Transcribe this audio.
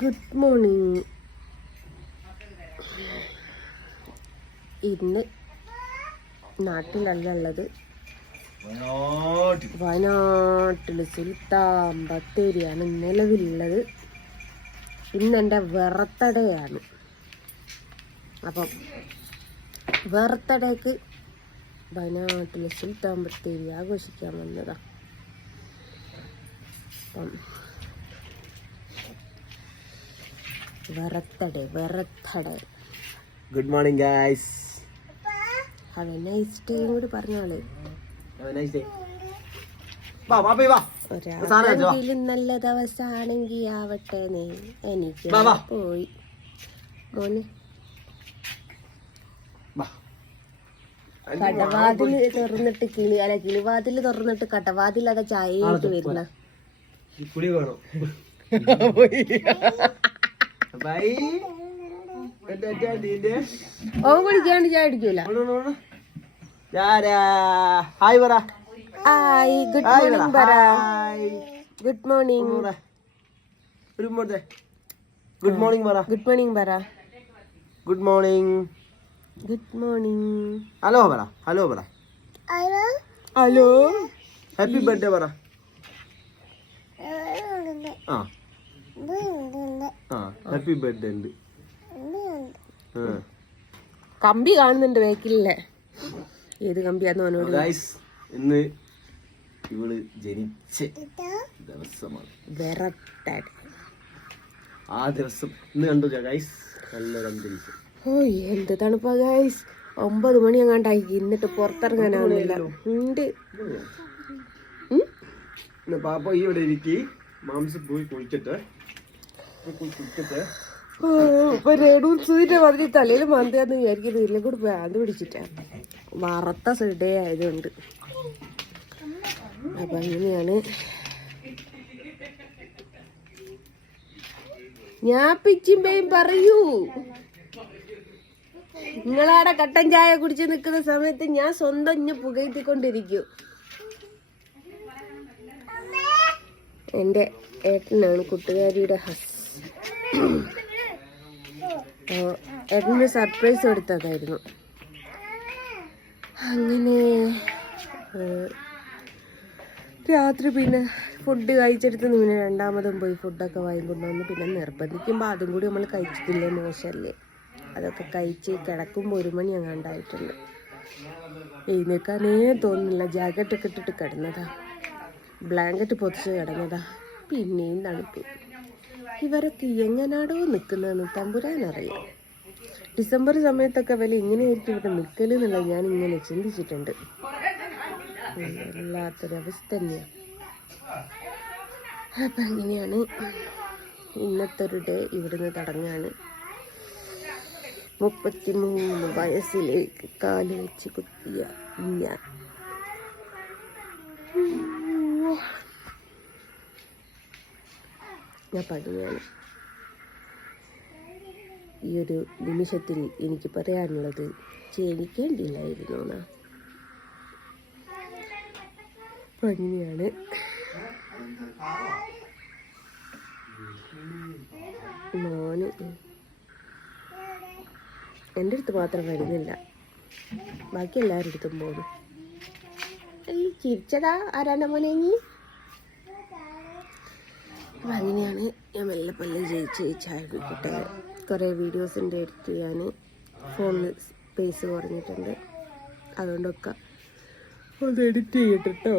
Good morning. ഇന്ന് നാട്ടിലല്ല ഉള്ളത്, വയനാട്ടില് സുൽത്താൻ ബത്തേരിയാണ് നിലവിലുള്ളത്. ഇന്നെൻ്റെ ബർത്ത്ഡേയാണ്. അപ്പം ബർത്ത്ഡേക്ക് വയനാട്ടിൽ സുൽത്താൻ ബത്തേരി ആഘോഷിക്കാൻ വന്നതാ. അപ്പം birthday. Good morning guys. Have A nice day കൂടി പറഞ്ഞോളൂ. ഒരാളെങ്കിലും നല്ല ദിവസമാണെങ്കി ആവട്ടെ. എനിക്ക് പോയി മോന് കടവാതില് തുറന്നിട്ട് കിളിവാതില് തുറന്നിട്ട് കടവാതിൽ അതാ ചായയിട്ട് വരുന്ന ഓ കുടിക്കാണ്ട് ചായ അടിക്കൂല. ഹായ് പറ. ഹായ്, ഗുഡ് മോർണിംഗ് പറ. Good morning. ഗുഡ് മോർണിംഗ് പറ. ഗുഡ് മോർണിംഗ് പറ. Good morning. Good morning. Hello പറ. ഹലോ പറ. ഹലോ. ഹാപ്പി ബർത്ത്ഡേ പറ. ഹാപ്പി ബർത്ത്ഡേ ഉണ്ട്. കമ്പി കാണുന്നുണ്ട് ബാക്കിലെ. ഏത് കമ്പിയാന്ന് അവനോട്. ഇന്ന് ഇവള് ജനിച്ച ദിവസമാണ്. ആ ദിവസം ഇന്ന് കണ്ടു ഗൈസ്. നല്ലൊരു അന്തരീക്ഷം. ഓ എന്ത് തണുപ്പാ ഗൈസ്. 9 മണി അങ്ങാണ്ടായി. എന്നിട്ട് പുറത്തിറങ്ങാനാവുന്നില്ല. ഉണ്ട് പാപ്പ ഈ ഇവിടെ ഇരിക്കി. മാംസം പോയി കുളിച്ചിട്ട് സൂര്യ പറഞ്ഞ് തലയിൽ മന്തിയാന്ന് വിചാരിക്കുന്നത്. ഇതിലെ കൂടെ ഭ്രാന്ത് പിടിച്ചിട്ടാ. വറുത്ത സഡേ ആയതുകൊണ്ട്. അപ്പൊ അങ്ങനെയാണ്. ഞാൻ പിച്ചിമ്പയും പറയൂ. നിങ്ങളാടെ കട്ടൻ ചായ കുടിച്ച് നിൽക്കുന്ന സമയത്ത് ഞാൻ സ്വന്തം ഇഞ്ഞ് പുകയത്തിക്കൊണ്ടിരിക്കും. എൻ്റെ ഏട്ടനാണ് കൂട്ടുകാരിയുടെ ഏട്ടന് സർപ്രൈസ് കൊടുത്തതായിരുന്നു. അങ്ങനെ രാത്രി പിന്നെ ഫുഡ് കഴിച്ചെടുത്ത് പിന്നെ രണ്ടാമതും പോയി ഫുഡൊക്കെ വാങ്ങിക്കൊണ്ടുവന്ന് പിന്നെ നിർബന്ധിക്കുമ്പോൾ അതും കൂടി നമ്മൾ കഴിച്ചിട്ടില്ലേ, മോശമല്ലേ. അതൊക്കെ കഴിച്ച് കിടക്കുമ്പോൾ 1 മണി അങ്ങാണ്ടായിട്ടുണ്ട്. എഴുന്നേക്കാനേ തോന്നുന്നില്ല. ജാക്കറ്റൊക്കെ ഇട്ടിട്ട് കിടന്നതാ, ബ്ലാങ്കറ്റ് പൊതിച്ച് കിടന്നതാ. പിന്നെയും തണുപ്പ്. ഇവരൊക്കെ എങ്ങനാടോ നിൽക്കുന്നതെന്ന് തമ്പുരാനറിയാം. ഡിസംബർ സമയത്തൊക്കെ വില ഇങ്ങനെയായിരിക്കും ഇവിടെ നിൽക്കലെന്നുള്ളത് ഞാനിങ്ങനെ ചിന്തിച്ചിട്ടുണ്ട്. വല്ലാത്തൊരവസ്ഥ തന്നെയാണ്. അപ്പം അങ്ങനെയാണ് ഇന്നത്തെ ഒരു ഡേ. ഇവിടുന്ന് തുടങ്ങാണ്. 33 വയസ്സിലേക്ക് കാല് വെച്ച് കുത്തിയ ഞാൻ. അപ്പം അങ്ങനെയാണ്. ഈ ഒരു നിമിഷത്തിൽ എനിക്ക് പറയാനുള്ളത് ജനിക്കേണ്ടില്ലായിരുന്നു എന്നാ. അപ്പം അങ്ങനെയാണ്. മോന് എൻ്റെ അടുത്ത് മാത്രം വരുന്നില്ല, ബാക്കി എല്ലാവരുടെ അടുത്തും പോകുന്നു. ഈ ചിരിച്ചതാ ആരാണ്ട മോനെ നീ. അപ്പം അങ്ങനെയാണ്. ഞാൻ മെല്ലെ പല്ല് ചായ കുടിക്കട്ടെ. കുറേ വീഡിയോസിൻ്റെ എഡിറ്റ് ചെയ്യാൻ ഫോണിൽ സ്പേസ് കുറഞ്ഞിട്ടുണ്ട്. അതുകൊണ്ടൊക്കെ ഒന്ന് എഡിറ്റ് ചെയ്യട്ടെ കേട്ടോ.